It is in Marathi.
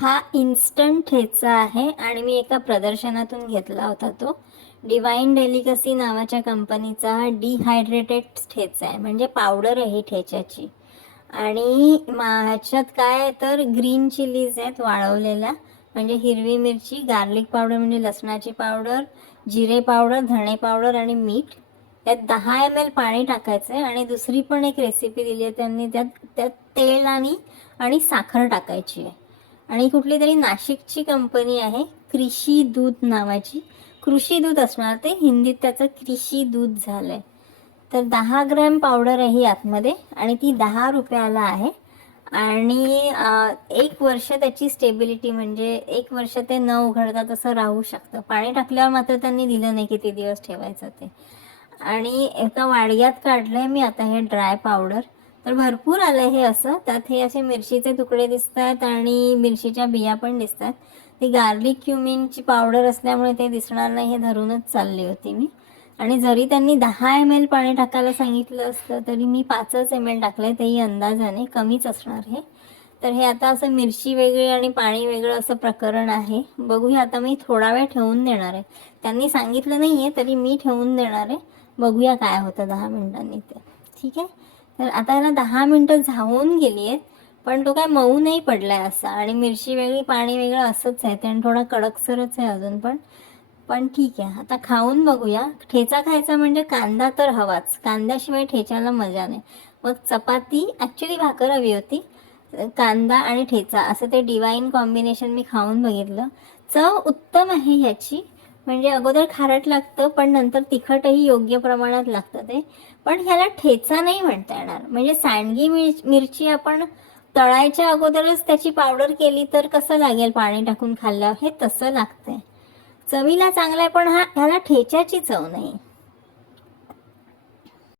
हा इन्स्टंट ठेचा आहे आणि मी एका प्रदर्शनातून घेतला होता. तो डिवाइन डेलिकसी नावाच्या कंपनीचा हा डिहायड्रेटेड ठेचा आहे, म्हणजे पावडर आहे ही ठेच्याची. आणि ह्याच्यात काय आहे तर ग्रीन चिलीज आहेत वाळवलेल्या, म्हणजे हिरवी मिरची, गार्लिक पावडर म्हणजे लसणाची पावडर, जिरे पावडर, धणे पावडर आणि मीठ. त्यात 10 ml पाणी टाकायचं आहे. आणि दुसरी पण एक रेसिपी दिली आहे त्यांनी, त्यात त्यात तेल आणि साखर टाकायची आहे. आणि कुठली तरी नाशिकची कंपनी आहे कृषी दूध नावाची, कृषी दूध असणार ते, हिंदीत त्याचं कृषी दूध झालंय. तर 10 ग्रॅम पावडर आहे ही आतमध्ये आणि ती 10 रुपयाला आहे. आणि 1 वर्ष त्याची स्टेबिलिटी, म्हणजे 1 वर्ष ते न उघडता तसं राहू शकतं. पाणी टाकल्यावर मात्र त्यांनी दिलं नाही किती दिवस ठेवायचं ते. आणि एका वाडग्यात काढलंय मी आता हे ड्राय पावडर. तर भरपूर आलंय हे असं. त्यात हे असे मिरचीचे तुकडे दिसतात आणि मिरचीच्या बिया पण दिसतात. ती गार्लिक क्युमिनची पावडर असल्यामुळे ते दिसणार नाही हे धरूनच चालली होती मी. आणि जरी त्यांनी 10 ml पाणी टाकायला सांगितलं असतं तरी मी 5च ml टाकलंय, तेही अंदाजाने, कमीच असणार हे. तर हे आता असं मिरची वेगळी आणि पाणी वेगळं असं प्रकरण आहे. बघूया, आता मी थोडा वेळ ठेवून देणार आहे. त्यांनी सांगितलं नाही आहे तरी मी ठेवून देणार आहे. बघूया काय होतं 10 मिनिटांनी ते. ठीक आहे. तर आता याला 10 मिनिटं झावून गेली आहेत, पण तो काय मऊ नाही पडलाय असा. आणि मिरची वेगळी पाणी वेगळं असंच आहे, त्याने थोडा कडकसरच आहे अजून पण ठीक आहे. आता खाऊन बघूया. ठेचा खायचा म्हणजे कांदा तर हवाच, कांद्याशिवाय ठेच्याला मजा नाही. मग चपाती, ॲक्च्युली भाकर हवी होती, कांदा आणि ठेचा असं ते डिवाइन कॉम्बिनेशन मी खाऊन बघितलं. चव उत्तम आहे ह्याची. म्हणजे अगोदर खारट लागतं पण नंतर तिखटही योग्य प्रमाणात लागतं ते. पण ह्याला ठेचा नाही म्हणता येणार. म्हणजे सांडगी मिरची आपण तळायच्या अगोदरच त्याची पावडर केली तर कसं लागेल पाणी टाकून खाल्ल्यावर, हे तसं लागतंय. चवीला चांगलं आहे पण ह्याला ठेच्याची चव नाही.